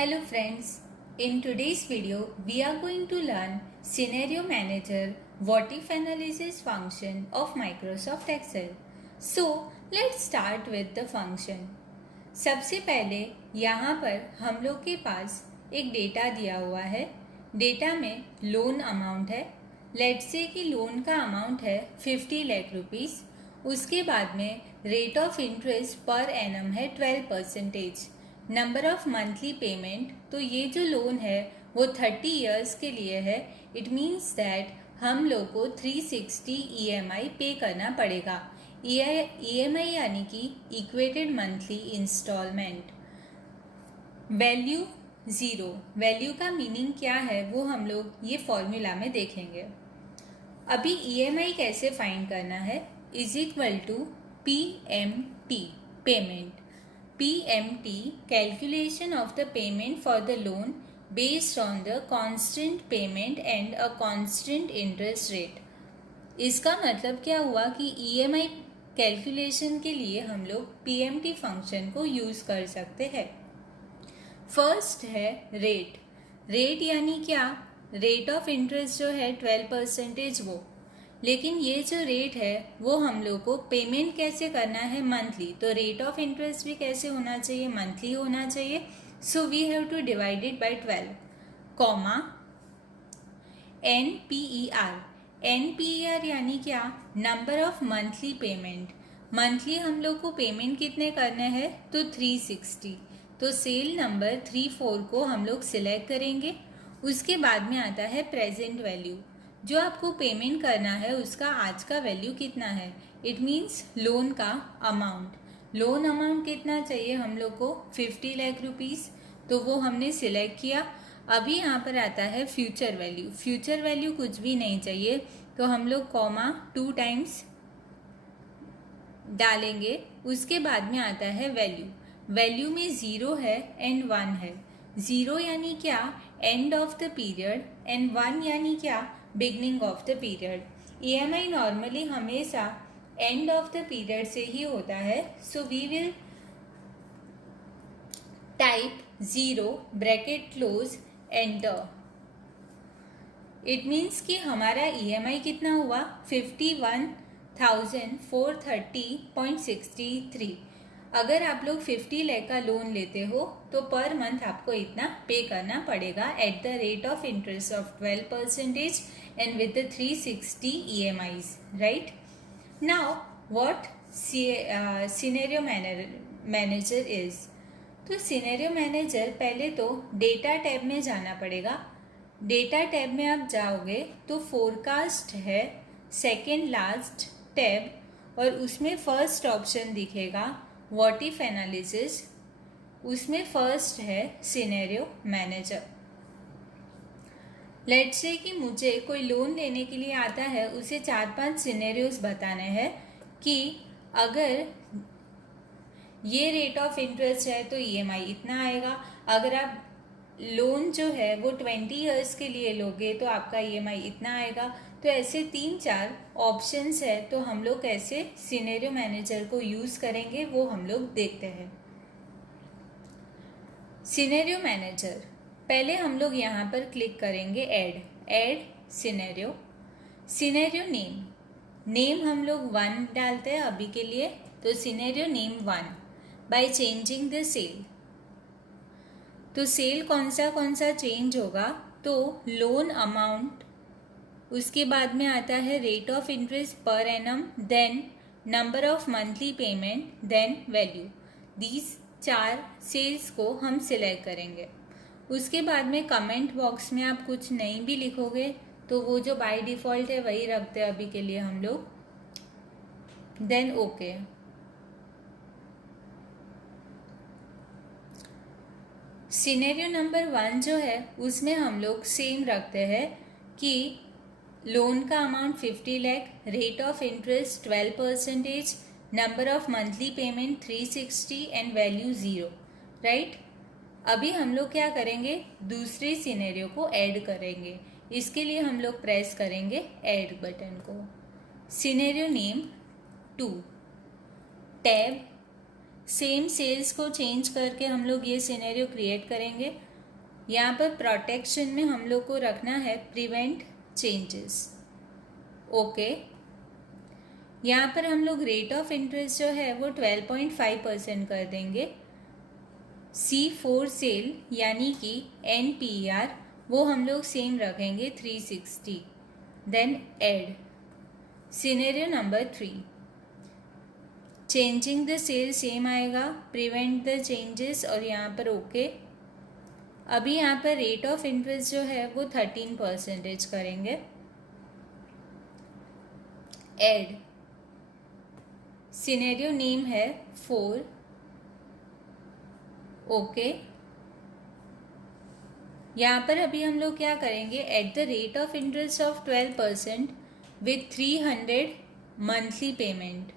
Hello friends, in today's video we are going to learn Scenario Manager What If Analysis function of Microsoft Excel. So let's start with the function. सबसे पहले यहाँ पर हम लोग के पास एक data दिया हुआ है. डेटा में लोन अमाउंट है. लेट्स से कि लोन का अमाउंट है 50 लाख रुपीस. उसके बाद में रेट ऑफ इंटरेस्ट पर एनम है 12%. नंबर ऑफ मंथली पेमेंट, तो ये जो लोन है वो 30 इयर्स के लिए है. इट मीन्स दैट हम लोग को 360 EMI पे करना पड़ेगा. EMI यानी कि equated monthly installment. Value 0. Value का मीनिंग क्या है वो हम लोग ये फॉर्मूला में देखेंगे. अभी EMI कैसे फाइंड करना है, is equal to PMT payment. PMT calculation of the payment for the loan based on the constant payment and a constant interest rate. इसका मतलब क्या हुआ कि EMI कैलकुलेशन के लिए हम लोग PMT फंक्शन को यूज कर सकते हैं. फर्स्ट है रेट. रेट यानी क्या, रेट ऑफ इंटरेस्ट जो है 12% वो. लेकिन ये जो रेट है वो हम लोग को पेमेंट कैसे करना है, मंथली. तो रेट ऑफ इंटरेस्ट भी कैसे होना चाहिए, मंथली होना चाहिए. So we have to divide it by 12 comma NPER. NPER यानी क्या, number of monthly payment. Monthly हम लोग को पेमेंट कितने करने हैं, तो 360. तो सेल नंबर 34 को हम लोग सिलेक्ट करेंगे. उसके बाद में आता है प्रेजेंट वैल्यू. जो आपको पेमेंट करना है उसका आज का वैल्यू कितना है. इट मीन्स लोन का अमाउंट. लोन अमाउंट कितना चाहिए हम लोग को, 50 लाख रुपीस. तो वो हमने सिलेक्ट किया. अभी यहाँ पर आता है फ्यूचर वैल्यू. फ्यूचर वैल्यू कुछ भी नहीं चाहिए, तो हम लोग कॉमा 2 टाइम्स डालेंगे. उसके बाद में आता है वैल्यू. वैल्यू में 0 है एंड 1 है. 0 यानी क्या, end of the period, and 1 यानी क्या, beginning of the period. EMI normally हमेशा एंड ऑफ द पीरियड से ही होता है. So we will type 0 bracket close enter. It means कि हमारा EMI कितना हुआ, 51,430.63. अगर आप लोग 50 लाख का लोन लेते हो तो पर मंथ आपको इतना पे करना पड़ेगा at the rate of interest of 12% and with the 360 EMIs, right? Now what scenario manager is? तो सिनेरियो मैनेजर पहले तो डेटा टैब में जाना पड़ेगा. डेटा टैब में आप जाओगे तो फोरकास्ट है सेकेंड लास्ट टैब, और उसमें फर्स्ट ऑप्शन दिखेगा व्हाट इफ एनालिसिस. उसमें फर्स्ट है सिनेरियो मैनेजर. लेट्स से कि मुझे कोई लोन लेने के लिए आता है, उसे 4-5 सिनेरियोज बताने हैं कि अगर ये रेट ऑफ इंटरेस्ट है तो EMI इतना आएगा. अगर आप लोन जो है वो 20 इयर्स के लिए लोगे तो आपका EMI इतना आएगा. तो ऐसे 3-4 ऑप्शंस है. तो हम लोग कैसे सिनेरियो मैनेजर को यूज करेंगे वो हम लोग देखते हैं. सिनेरियो मैनेजर पहले हम लोग यहाँ पर क्लिक करेंगे add scenario. Scenario name. Name हम लोग 1 डालते हैं अभी के लिए. तो scenario name 1 by changing the cell. तो सेल कौन सा चेंज होगा, तो लोन अमाउंट, उसके बाद में आता है रेट ऑफ इंटरेस्ट पर एनम, then number of monthly payment, then value. These 4 cells को हम सिलेक्ट करेंगे. उसके बाद में कमेंट बॉक्स में आप कुछ नहीं भी लिखोगे तो वो जो बाय डिफॉल्ट है वही रखते हैं अभी के लिए हम लोग. Then okay. सिनेरियो नंबर 1 जो है उसमें हम लोग सेम रखते हैं कि लोन का amount 50 lakh, rate of interest 12%, number of monthly payment 360 and value 0, right. अभी हम लोग क्या करेंगे, दूसरे सिनेरियो को ऐड करेंगे. इसके लिए हम लोग प्रेस करेंगे ऐड बटन को. Scenario name 2 tab. Same cells को चेंज करके हम लोग ये सिनेरियो क्रिएट करेंगे. यहाँ पर प्रोटेक्शन में हम लोग को रखना है प्रिवेंट चेंजेस। ओके, यहाँ पर हम लोग रेट ऑफ इंटरेस्ट जो है वो 12.5% कर देंगे। C4 सेल यानी कि NPR वो हम लोग सेम रखेंगे 360। Then add scenario number 3, changing the cell same आएगा, प्रिवेंट द चेंजेस और यहाँ पर ओके। अभी यहाँ पर रेट ऑफ इंटरेस्ट जो है वो 13% करेंगे। एड सिनेरियो नेम है 4, ओके। यहाँ पर अभी हम लोग क्या करेंगे, at the rate of interest of 12% with 300 monthly payment.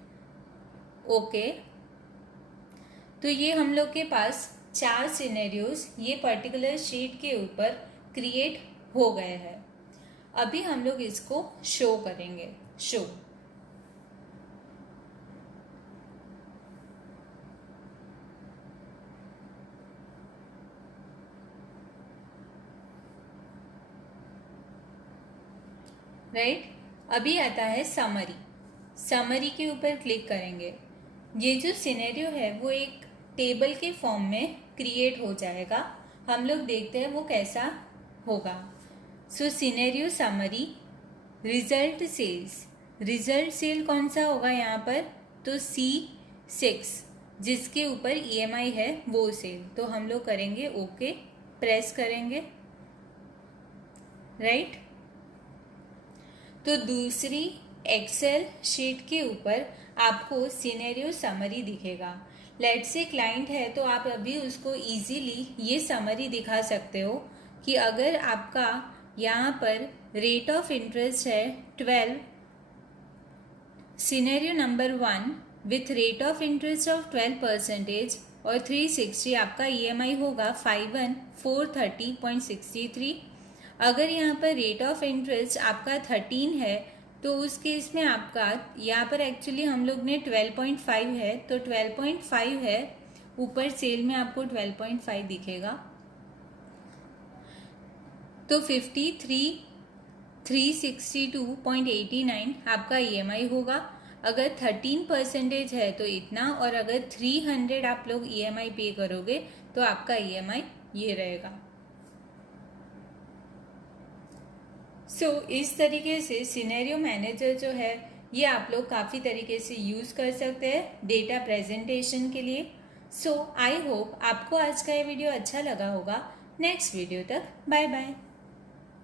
Okay, तो ये हम लोग के पास 4 सिनेरियोज ये पर्टिकुलर शीट के ऊपर क्रिएट हो गए हैं। अभी हम लोग इसको शो करेंगे। Show right. अभी आता है समरी। समरी के ऊपर क्लिक करेंगे। ये जो सिनेरियो है वो एक टेबल के फॉर्म में क्रिएट हो जाएगा। हम लोग देखते हैं वो कैसा होगा। So scenario summary, result sales, result sale कौन सा होगा यहाँ पर, तो C6 जिसके ऊपर EMI है वो सेल। तो हम लोग करेंगे ओके, प्रेस करेंगे, राइट। तो दूसरी एक्सेल शीट के ऊपर आपको सिनेरियो समरी दिखेगा। लेट्स से क्लाइंट है तो आप अभी उसको इजीली ये समरी दिखा सकते हो कि अगर आपका यहाँ पर रेट ऑफ इंटरेस्ट है 12, scenario number 1 with rate of interest of 12% और 360 आपका EMI होगा 51,430.63। अगर यहाँ पर रेट ऑफ इंटरेस्ट आपका 13 है तो उस केस में आपका यहाँ पर एक्चुअली हम लोग ने 12.5 है तो 12.5 है, ऊपर सेल में आपको 12.5 दिखेगा। तो 53,362.89 आपका EMI होगा। अगर 13% है तो इतना, और अगर 300 आप लोग EMI पे करोगे तो आपका EMI ये रहेगा। सो इस तरीके से सिनेरियो मैनेजर जो है ये आप लोग काफ़ी तरीके से यूज़ कर सकते हैं डेटा प्रेजेंटेशन के लिए। सो आई होप आपको आज का ये वीडियो अच्छा लगा होगा। नेक्स्ट वीडियो तक बाय बाय।